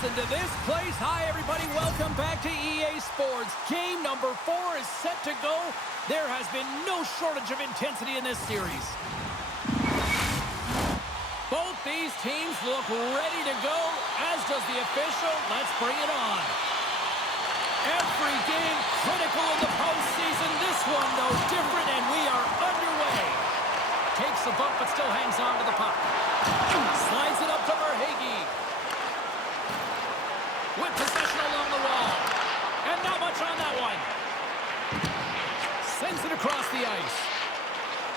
listen to this place. Hi, everybody. Welcome back to EA Sports. Game number 4 is set to go. There has been no shortage of intensity in this series. Both these teams look ready to go, as does the official. Let's bring it on. Every game critical in the postseason. This one, though, different, and we are underway. Takes a bump, but still hangs on to the puck. Slides it up to Verhaeghe. With possession along the wall. And not much on that one. Sends it across the ice.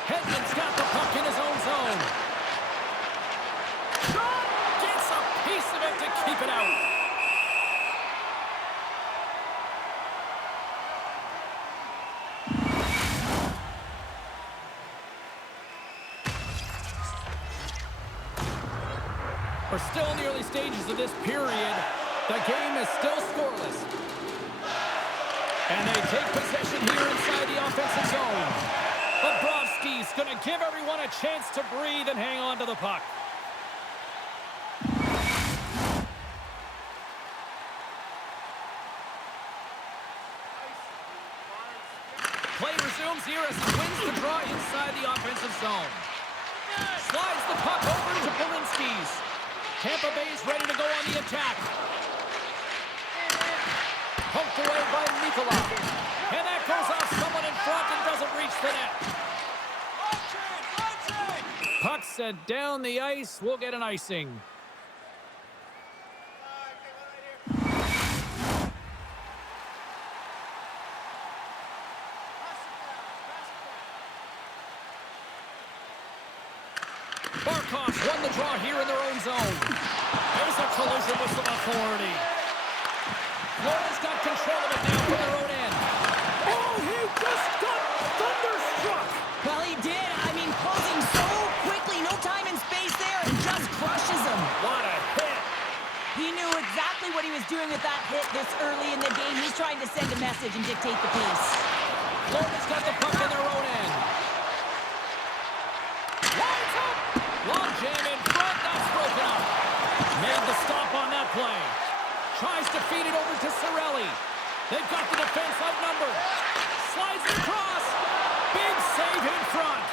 Hedman's got the puck in his own zone. Shot! Gets a piece of it to keep it out. We're still in the early stages of this period. The game is still scoreless. And they take possession here inside the offensive zone. Bobrovsky's going to give everyone a chance to breathe and hang on to the puck. Play resumes here as he wins the draw inside the offensive zone. Slides the puck over to Polinski's. Tampa Bay's ready to go on the attack. Poked away by Nikola. And that goes off someone in front and doesn't reach the net. Puck sent down the ice. We'll get an icing. Barkov's won the draw here in their own zone. There's a collision with some authority. Florida's got control of it now from their own end. Oh, he just got thunderstruck. Well, he did. I mean, closing so quickly. No time and space there, and just crushes him. What a hit. He knew exactly what he was doing with that hit this early in the game. He's trying to send a message and dictate the pace. Florida's got the puck in their own end. Lines up. Long jam in front. That's broken up. Made the stop on that play. Tries to feed it over to Cirelli. They've got the defense outnumbered. Slides it across. Big save in front.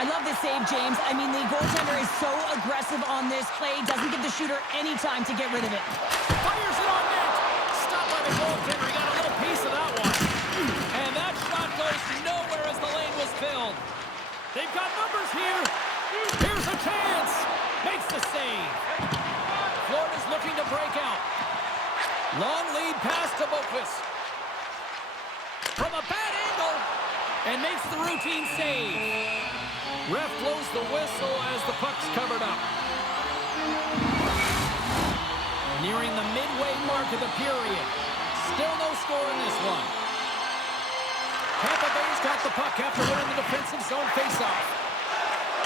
I love this save, James. I mean, the goaltender is so aggressive on this play. Doesn't give the shooter any time to get rid of it. Fires it on net. Stopped by the goaltender. He got a little piece of that one. And that shot goes nowhere as the lane was filled. They've got numbers here. Here's a chance. Makes the save. Florida's looking to break out. Long lead pass to Boquist. From a bad angle. And makes the routine save. Ref blows the whistle as the puck's covered up. Nearing the midway mark of the period. Still no score in this one. Tampa Bay's got the puck after winning the defensive zone faceoff.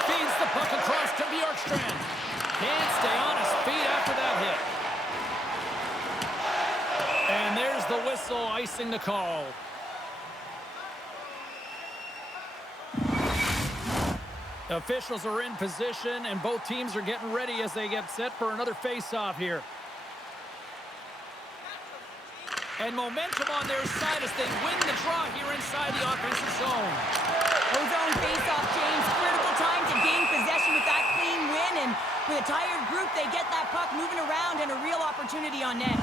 Feeds the puck across to Bjorkstrand. Can't stay on his feet after that hit. And there's the whistle icing the call. Officials are in position, and both teams are getting ready as they get set for another face-off here. And momentum on their side as they win the draw here inside the offensive zone. Ozone face-off, James. Critical time to gain possession with that clean win, and with a tired group, they get that puck moving around and a real opportunity on net.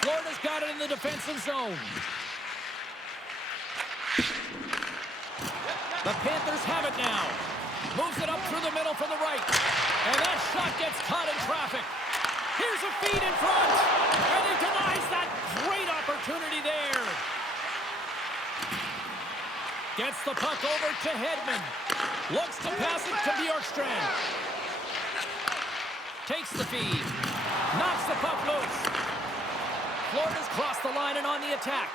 Florida's got it in the defensive zone. The Panthers have it now. Moves it up through the middle from the right. And that shot gets caught in traffic. Here's a feed in front. And he denies that great opportunity there. Gets the puck over to Hedman. Looks to pass it to Bjorkstrand. Takes the feed. Knocks the puck loose. Florida's crossed the line and on the attack.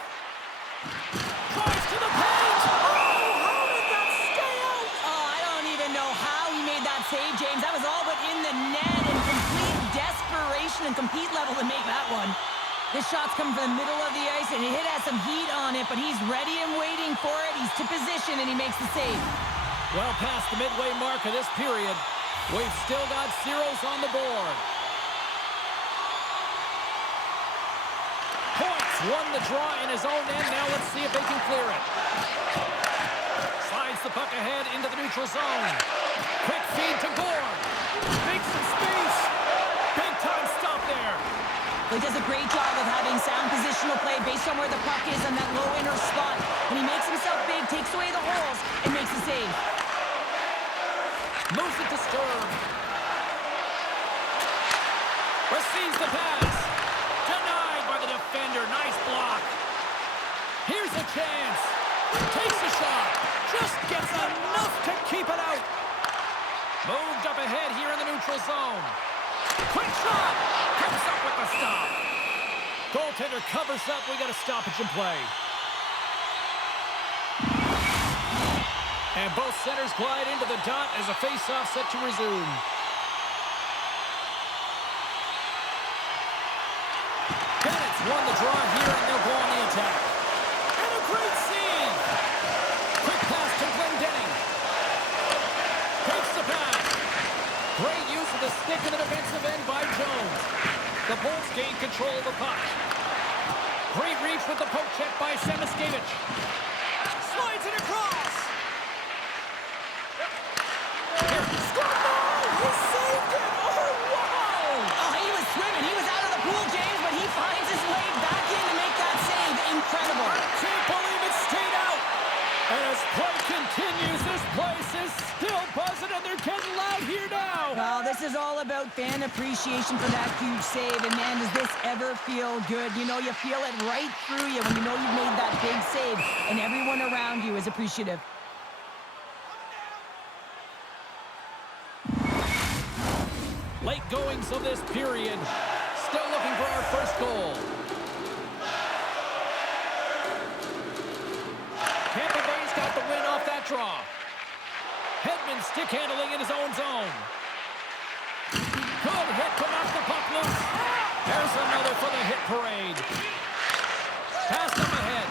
Drives to the paint. Oh, how did that stay out? Oh, I don't even know how he made that save, James. That was all but in the net in complete desperation and compete level to make that one. This shot's coming from the middle of the ice, and it has some heat on it, but he's ready and waiting for it. He rallies to position, and he makes the save. Well past the midway mark of this period, we've still got zeros on the board. Points won the draw in his own end. Now let's see if they can clear it. Slides the puck ahead into the neutral zone. Quick feed to Gord. Makes some space. Big time stop there. He does a great job of having sound positional play based on where the puck is on that low inner spot. And he makes himself big, takes away the holes, and makes the save. Moves it to Sturm. Receives the pass. Denied by the defender. Nice block. Here's a chance. Takes a shot. Just gets enough to keep it out. Moved up ahead here in the neutral zone. Quick shot. Comes up with the stop. Goaltender covers up. We got a stoppage in play. And both centers glide into the dot as a face-off set to resume. Bennett's won the draw here, and they'll go on the attack. And a great save! Quick pass to Glendening. Takes the pass. Great use of the stick in the defensive end by Jones. The Bulls gain control of the puck. Great reach with the poke check by Semiskevich. Slides it across. He saved it! Oh, wow! Oh, he was swimming. He was out of the pool, James, but he finds his way back in to make that save. Incredible. I can't believe it stayed out. And as play continues, this place is still buzzing, and they're getting loud here now. Well, this is all about fan appreciation for that huge save. And, man, does this ever feel good? You know, you feel it right through you when you know you've made that big save, and everyone around you is appreciative. Late goings of this period. Still looking for our first goal. Tampa Bay's got the win off that draw. Hedman stick handling in his own zone. Good hit to knock the puck loose. There's another for the hit parade. Pass up ahead.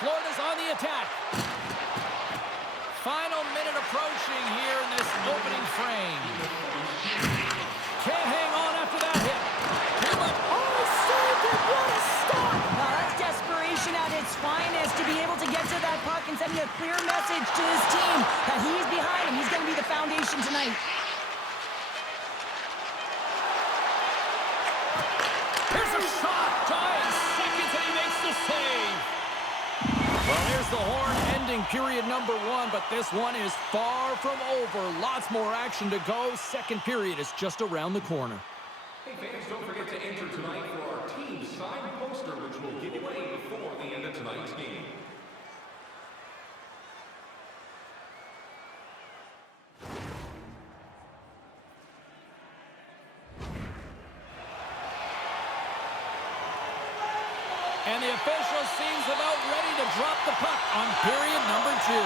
Florida's on the attack. Final minute approaching here in this opening frame. Can't hang on after that hit. Tampa, oh, saved it! What a stop! Well, that's desperation at its finest to be able to get to that puck and send a clear message to his team that he's behind him. He's going to be the foundation tonight. Here's a shot. Dying seconds and he makes the save. Well, here's the horn ending period number 1, but this one is far from over. Lots more action to go. Second period is just around the corner. Hey fans, don't forget to enter tonight for our team signed poster, which will give away before the end of tonight's game. And the official seems about ready to drop the puck on period number 2.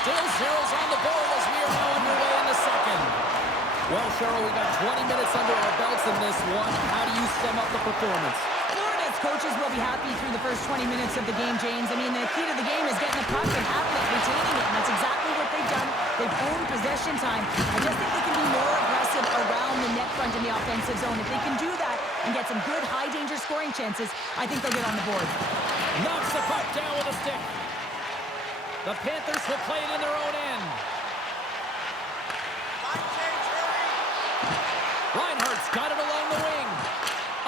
Still zeros on the board as we are now underway in the second. Well, Cheryl, we got 20 minutes under our belts in this one. How do you sum up the performance? Florida's coaches will be happy through the first 20 minutes of the game, James. I mean, the key to the game is getting the puck and having it, retaining it, and that's exactly what they've done. They've owned possession time. I just think they can be more aggressive around the net front in the offensive zone. If they can do that and get some good high-danger scoring chances, I think they'll get on the board. Knocks the puck down with a stick. The Panthers will play it in their own end. Reinhardt's got it along the wing.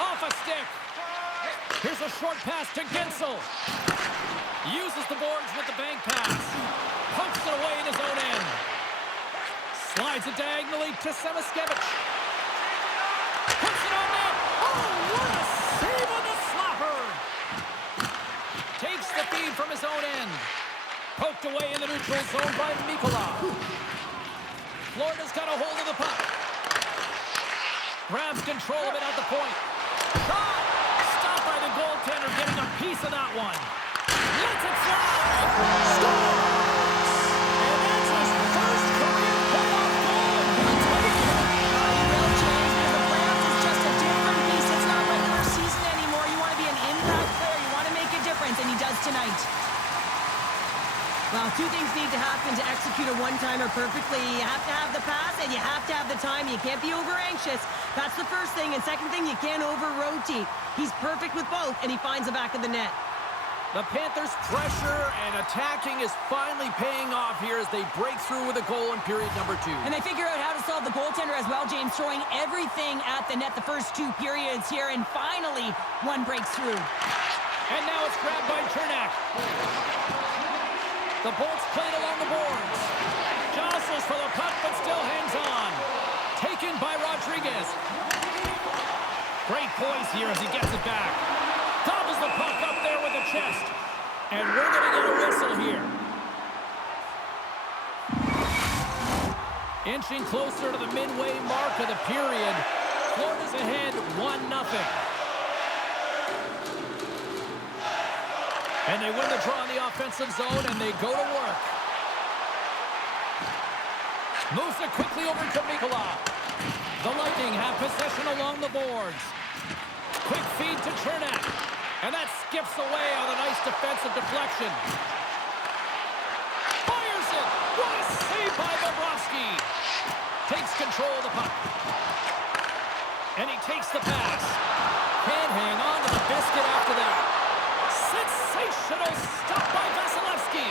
Off a stick. Here's a short pass to Gensel. Uses the boards with the bank pass. Pokes it away in his own end. Slides it diagonally to Semiskevich. Puts it on net. Oh, what a save on the slapper. Takes the feed from his own end. Poked away in the neutral zone by Mikula. Florida's got a hold of the puck. Grabs control of it at the point. Shot! Stopped by the goaltender, getting a piece of that one. Lets it fly! Scores! And that's his first career playoff goal! He will, James, because the playoffs is just a different beast. It's not tonight. Well, two things need to happen to execute a one-timer perfectly. You have to have the pass, and you have to have the time. You can't be over-anxious. That's the first thing. And second thing, you can't over-rotate. He's perfect with both, and he finds the back of the net. The Panthers' pressure and attacking is finally paying off here as they break through with a goal in period number 2. And they figure out how to solve the goaltender as well, James, throwing everything at the net the first 2 periods here, and finally one breaks through. And now it's grabbed by Chernak. The Bolts played along the boards. Jostles for the puck, but still hangs on. Taken by Rodriguez. Great poise here as he gets it back. Gobbles the puck up there with the chest. And we're going to get a whistle here. Inching closer to the midway mark of the period. Florida's ahead 1-0. And they win the draw in the offensive zone, and they go to work. Moves it quickly over to Mikula. The Lightning have possession along the boards. Quick feed to Chernak. And that skips away on a nice defensive deflection. Fires it! What a save by Bobrovsky! Takes control of the puck. And he takes the pass. Can't hang on to the biscuit after that. Sensational stop by Vasilevsky.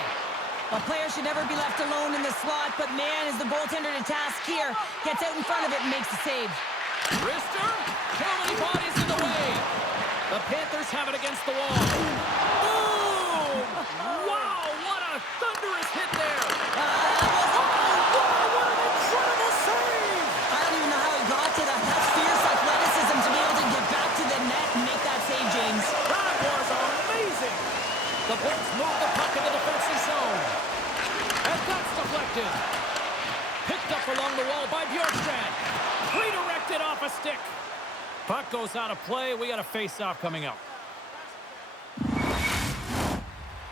A player should never be left alone in the slot, but man, is the goaltender to task here. Gets out in front of it and makes the save. Wrister, too many bodies in the way. The Panthers have it against the wall. Boom! Wow, what a thunderous hit there. What an incredible save! I don't even know how he got to that. That's fierce athleticism to be able to get back to the net and make that save, James. That was amazing. The Bolts move the puck in the defensive zone. And that's deflected. Picked up along the wall by Bjorkstrand. Redirected off a stick. Puck goes out of play. We got a face-off coming up.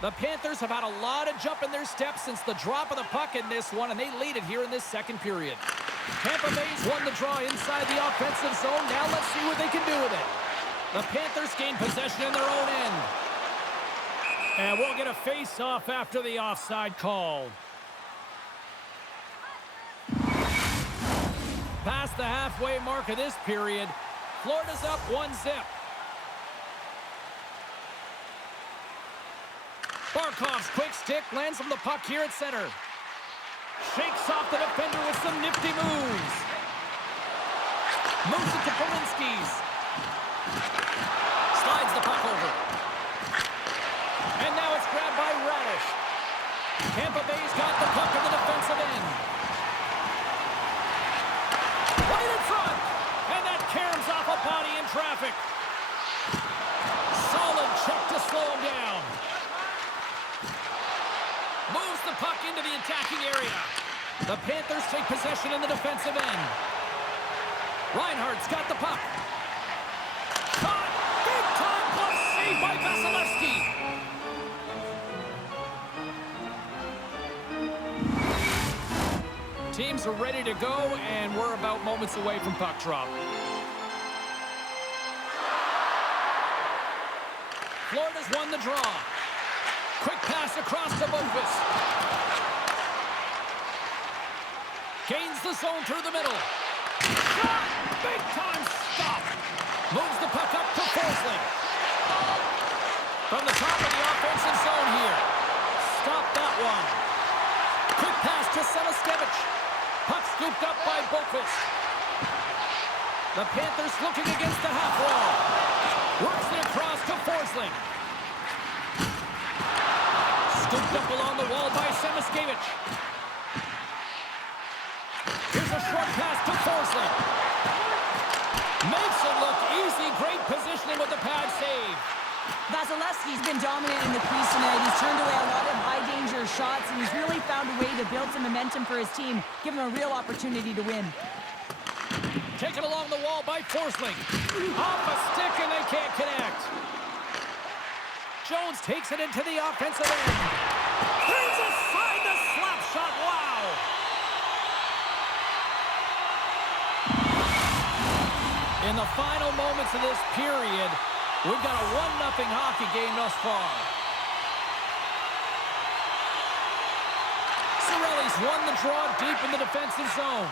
The Panthers have had a lot of jump in their steps since the drop of the puck in this one, and they lead it here in this second period. Tampa Bay's won the draw inside the offensive zone. Now let's see what they can do with it. The Panthers gain possession in their own end. And we'll get a face-off after the offside call. Past the halfway mark of this period, Florida's up 1-0. Barkov's quick stick lands from the puck here at center. Shakes off the defender with some nifty moves. Moves it to Polinski's. Slides the puck over. And now it's grabbed by Radish. Tampa Bay's got the puck in the defensive end. Right in front. And that caroms off a body in traffic. Solid check to slow him down. Moves the puck into the attacking area. The Panthers take possession in the defensive end. Reinhardt's got the puck. Shot! Big time plus save by Vasilevsky. Teams are ready to go, and we're about moments away from puck drop. Florida's won the draw. Quick pass across to Boqvist. Gains the zone through the middle. Shot! Big time stop. Moves the puck up to Forsling. From the top of the offensive zone here. Stop that one. Quick pass to Selaskevich. Puck scooped up by Boqvist. The Panthers looking against the half wall. Works it across to Forsling. Scooped up along the wall by Selaskevich. Here's a short pass to Forsling. Makes it look easy. Great positioning with the pad save. Vasilevsky's been dominant in the crease tonight. He's turned away a lot of high-danger shots, and he's really found a way to build some momentum for his team, give him a real opportunity to win. Taken along the wall by Forsling. Off a stick, and they can't connect. Jones takes it into the offensive end. Brings aside the slap shot. Wow! In the final moments of this period, we've got a 1-0 hockey game thus far. Cirelli's won the draw deep in the defensive zone.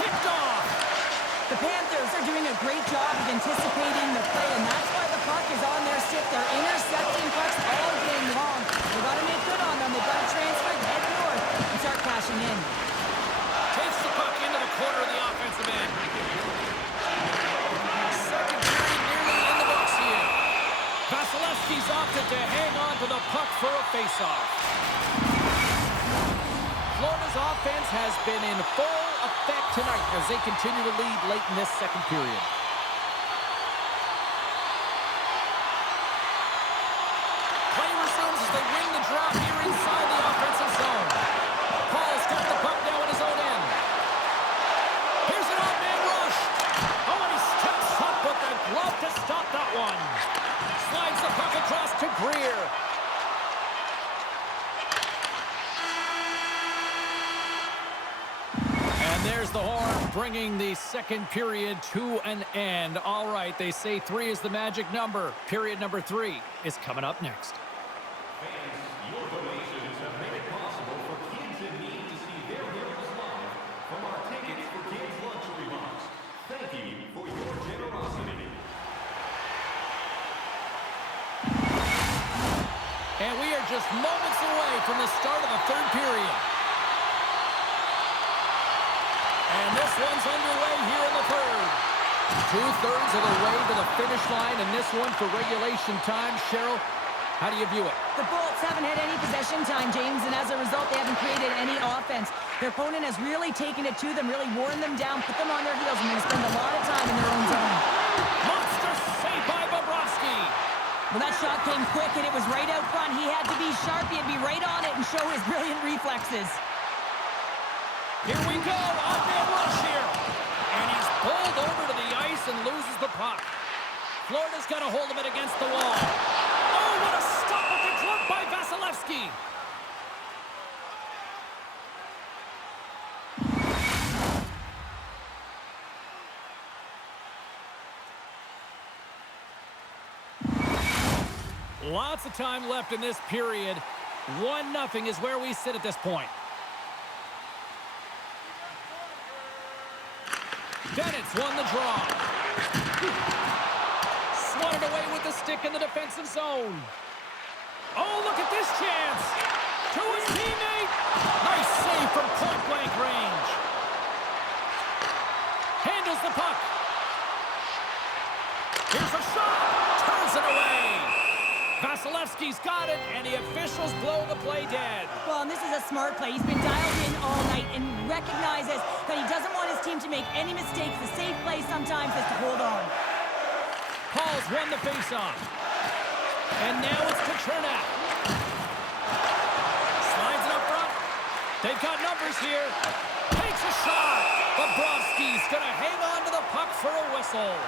Picked off. The Panthers are doing a great job of anticipating the play, and that's why the puck is on their stick. They're intercepting pucks all game long. They've got to make good on them. They've got to transfer, head north, and start cashing in. Takes the puck into the corner of the offensive end. Second period nearly in the books here. Vasilevsky's opted to hang on to the puck for a faceoff. Florida's offense has been in full effect tonight as they continue to lead late in this second period. Play resumes as they win the draw here inside the offensive zone. Paul's got the puck now in his own end. Here's an odd-man rush. Oh, and he steps up with the glove to stop that one. Slides the puck across to Greer. And there's the horn, bringing the second period to an end. All right, they say 3 is the magic number. Period number 3 is coming up next. Fans, your donations have made it possible for kids in need to see their heroes live from our Tickets for Kids luxury box. Thank you for your generosity. And we are just moments away from the start of the third period. And this one's underway here in the third. 2/3 of the way to the finish line, and this one for regulation time. Cheryl, how do you view it? The Bolts haven't had any possession time, James, and as a result, they haven't created any offense. Their opponent has really taken it to them, really worn them down, put them on their heels, and going to spend a lot of time in their own zone. Monster save by Bobrovsky. Well, that shot came quick, and it was right out front. He had to be sharp. He had to be right on it and show his brilliant reflexes. Here we go, odd-man rush here. And he's pulled over to the ice and loses the puck. Florida's got a hold of it against the wall. Oh, what a stop with the glove by Vasilevsky. Lots of time left in this period. 1-0 is where we sit at this point. Bennett's won the draw. Swatted away with the stick in the defensive zone. Oh, look at this chance. To his teammate. Nice save from point-blank range. Handles the puck. Here's a shot. Turns it away. Vasilevsky's got it, and the officials blow the play dead. Well, and this is a smart play. He's been dialed in all night and recognizes that he doesn't want his team to make any mistakes. The safe play sometimes is to hold on. Paul's won the faceoff. And now it's to Chernak. Slides it up front. They've got numbers here. Takes a shot. Bobrovsky's going to hang on to the puck for a whistle.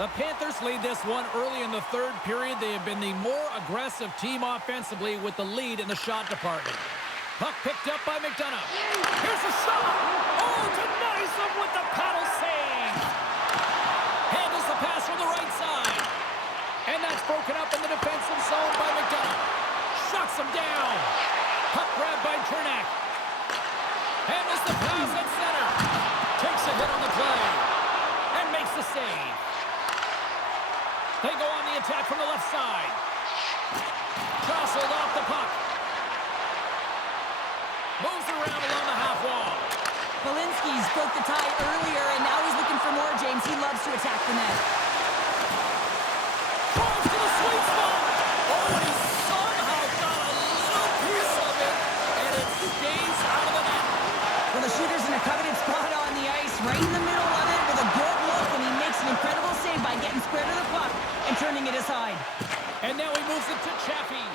The Panthers lead this one early in the third period. They have been the more aggressive team offensively with the lead in the shot department. Puck picked up by McDonough. Here's a shot. Oh, denies him with the paddle save. Handles the pass from the right side. And that's broken up in the defensive zone by McDonough. Shuts him down. Puck grabbed by Chernak. Handles the pass at center. Takes a hit on the play. And makes the save. They go on the attack from the left side. Jostled off the puck. Moves around along the half wall. Polinski's broke the tie earlier, and now he's looking for more, James. He loves to attack the net. Drives to the sweet spot. Oh, and he somehow got a little piece of it, and it stays out of the net. Well, the shooter's in a coveted spot on the ice, right in the middle of it with a good look, and he makes an incredible save by getting square to the puck and turning it aside. And now he moves it to Chaffee.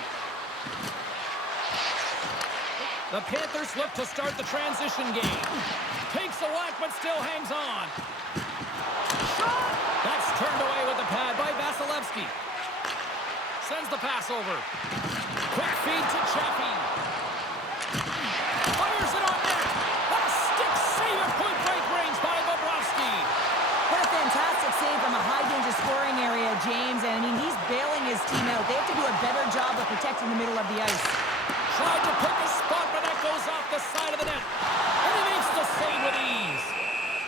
The Panthers look to start the transition game. Takes a whack, but still hangs on. Shot! That's turned away with the pad by Vasilevsky. Sends the pass over. Quick feed to Chaffee. Fires it on net. What a stick save at point-blank range by Bobrovsky. What a fantastic save from a high-danger scoring area, James. And, I mean, he's bailing his this team out. They have to do a better job of protecting the middle of the ice. Tried to pick a spot, but that goes off the side of the net. And he makes the save with ease.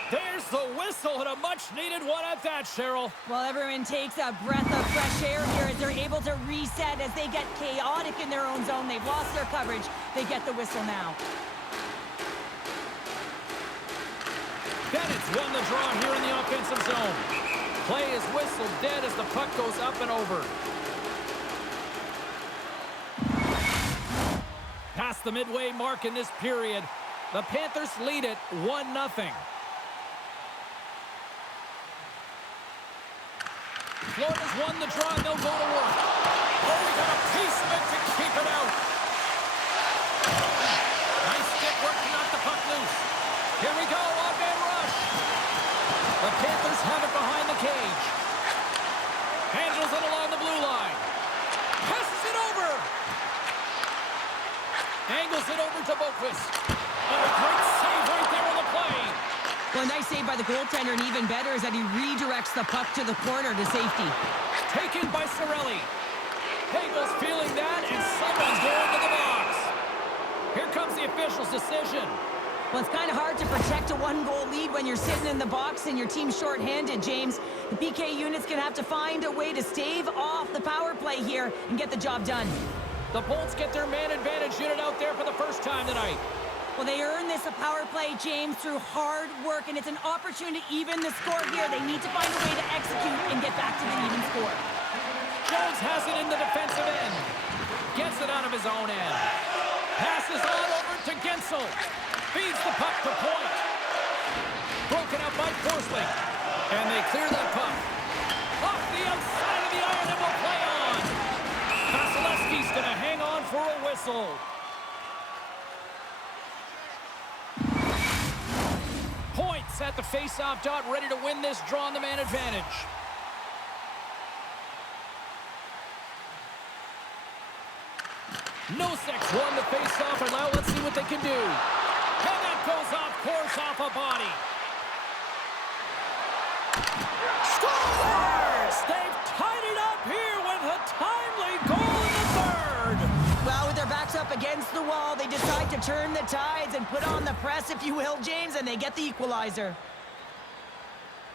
There's the whistle, and a much-needed one at that, Cheryl. Well, everyone takes a breath of fresh air here as they're able to reset as they get chaotic in their own zone. They've lost their coverage. They get the whistle now. Bennett's won the draw here in the offensive zone. Play is whistled dead as the puck goes up and over. Past the midway mark in this period, the Panthers lead it 1-0. Florida's won the draw, and they'll go to work. Oh, we got a piece of it to keep it out. Nice stick work to knock the puck loose. Here we go, on-man rush. The Panthers have it behind the cage. Handles it along the blue line. Passes it over. Angles it over to Boquist. Oh, a great save right there on the play. Well, a nice save by the goaltender, and even better is that he redirects the puck to the corner to safety. Taken by Cirelli. Hagel's feeling that, and someone's going to the box. Here comes the official's decision. Well, it's kind of hard to protect a one-goal lead when you're sitting in the box and your team's shorthanded, James. The PK unit's going to have to find a way to stave off the power play here and get the job done. The Bolts get their man advantage unit out there for the first time tonight. Well, they earn this a power play, James, through hard work, and it's an opportunity to even the score here. They need to find a way to execute and get back to the even score. Jones has it in the defensive end. Gets it out of his own end. Passes on over to Gensel. Feeds the puck to point. Broken out by Forsling. And they clear that puck. Off the outside of the iron and will play on. Vasilevsky's going to hang on for a whistle. Points at the face-off dot, ready to win this draw on the man advantage. Nosek's won the face-off, and now let's see what they can do. And that goes off course off a body. Scores! They've tied it up here with a timely goal in the third. Well, with their backs up against the wall, they decide to turn the tides and put on the press, if you will, James, and they get the equalizer.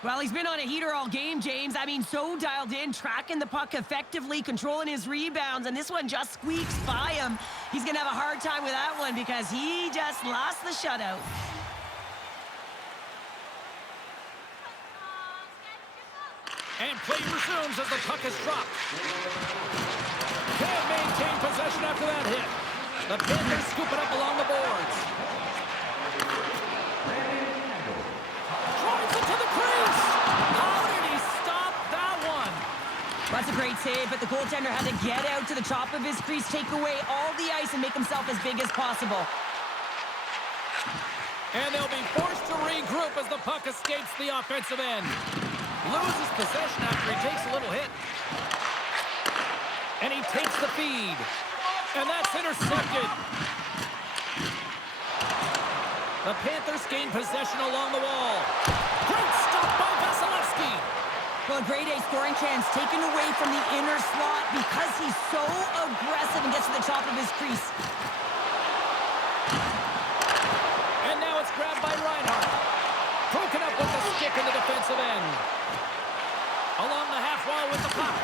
Well, he's been on a heater all game, James. I mean, so dialed in, tracking the puck effectively, controlling his rebounds, and this one just squeaks by him. He's going to have a hard time with that one because he just lost the shutout. And play resumes as the puck is dropped. Can't maintain possession after that hit. The Panthers scoop it up along the boards. Drives it to the crease. How did he stop that one? That's a great save, but the goaltender had to get out to the top of his crease, take away all the ice, and make himself as big as possible. And they'll be forced to regroup as the puck escapes the offensive end. Loses possession after he takes a little hit. And he takes the feed. And that's intercepted. The Panthers gain possession along the wall. Great stop by Vasilevsky. Well, a grade A scoring chance taken away from the inner slot because he's so aggressive and gets to the top of his crease. And now it's grabbed by Reinhart. Broken up with the stick in the defensive end. Along the half wall with the puck.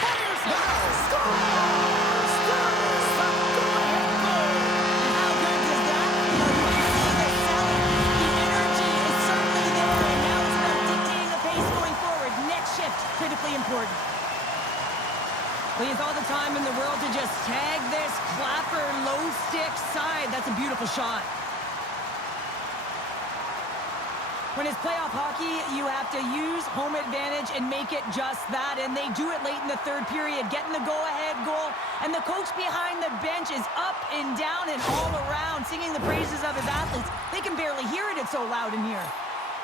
Fires it. Scores! Scores! The go-ahead goal! And how good does that feel? You can see the selling. The energy is certainly there, and now it's about dictating the pace going forward. Next shift, critically important. Well, he has all the time in the world to just tag this clapper low stick side. That's a beautiful shot. When it's playoff hockey, you have to use home advantage and make it just that, and they do it late in the third period, getting the go-ahead goal, and the coach behind the bench is up and down and all around, singing the praises of his athletes. They can barely hear it, it's so loud in here.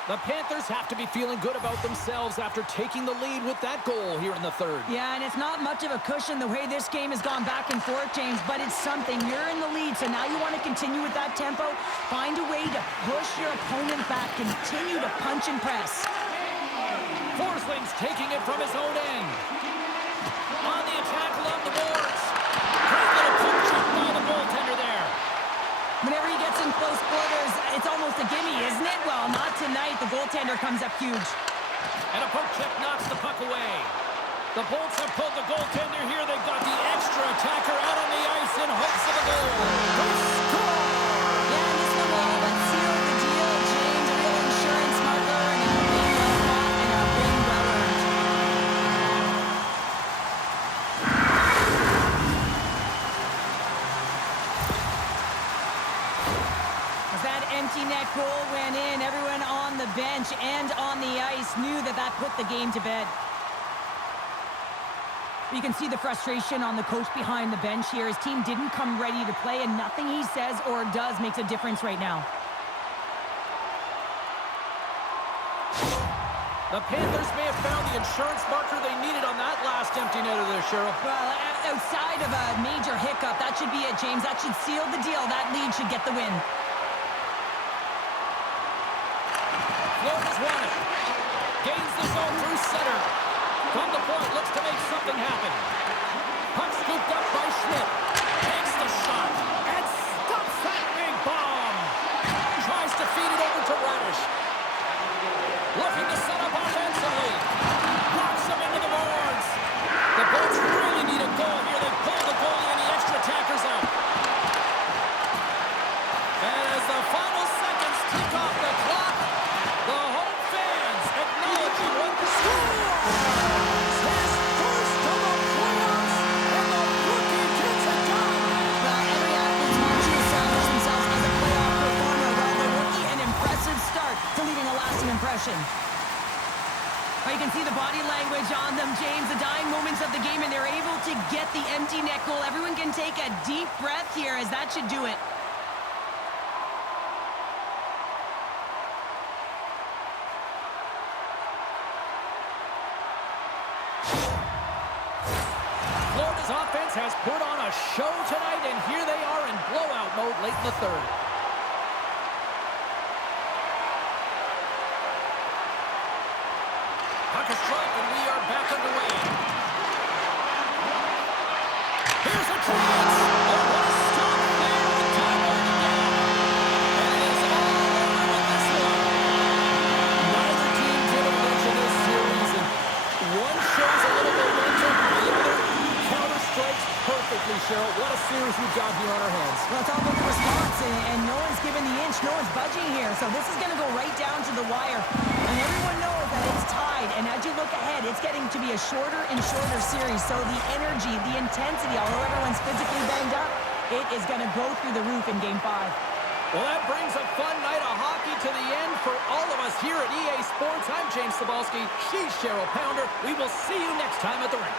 The Panthers have to be feeling good about themselves after taking the lead with that goal here in the third. Yeah, and it's not much of a cushion the way this game has gone back and forth, James, but it's something. You're in the lead, so now you want to continue with that tempo. Find a way to push your opponent back. Continue to punch and press. Forsling's taking it from his own end. On the Whenever he gets in close quarters, it's almost a gimme, isn't it? Well, not tonight. The goaltender comes up huge. And a poke check knocks the puck away. The Bolts have pulled the goaltender here. They've got the extra attacker out on the ice in hopes of a goal. They score! Yeah, and this one will all but seal the deal, James. A real insurance marker and a win well fought and a win well earned. As that empty net goal went in, everyone on the bench and on the ice knew that that put the game to bed. You can see the frustration on the coach behind the bench here. His team didn't come ready to play, and nothing he says or does makes a difference right now. The Panthers may have found the insurance marker they needed on that last empty netter there, Cheryl. Well, outside of a major hiccup, that should be it, James. That should seal the deal. That lead should get the win. Florida's won it. Gains the zone through center. From the point, looks to make something happen. Puck scooped up by Schmidt. Takes the shot and stops that big bomb. Tries to feed it over to Radish. Looking to set up offensively. Knocks him into the boards. The Bolts really need a goal here. They pull the goalie and the extra attackers out. And as the final seconds tick off the clock, the home fans acknowledging what the score. Leaving a lasting impression. You can see the body language on them, James, the dying moments of the game, and they're able to get the empty net goal. Everyone can take a deep breath here, as that should do it. Florida's offense has put on a show tonight, and here they are in blowout mode late in the third. Puck is dropped, and we are back underway. Here's a chance! Oh, what a stop there with time on again. And it is all over with this one. Neither team did a bunch in this series, and one shows a little momentum, the other counter-strikes perfectly, Cheryl. What a series we've got here on our hands. Well, it's all about the response, and no one's giving the inch, no one's budging here, so this is going to go right down to the wire. And everyone knows that it's tied, and as you look ahead, it's getting to be a shorter and shorter series, so the energy, the intensity, although everyone's physically banged up, it is going to go through the roof in Game 5. Well, that brings a fun night of hockey to the end for all of us here at EA Sports. I'm James Cebulski. She's Cheryl Pounder. We will see you next time at the rink.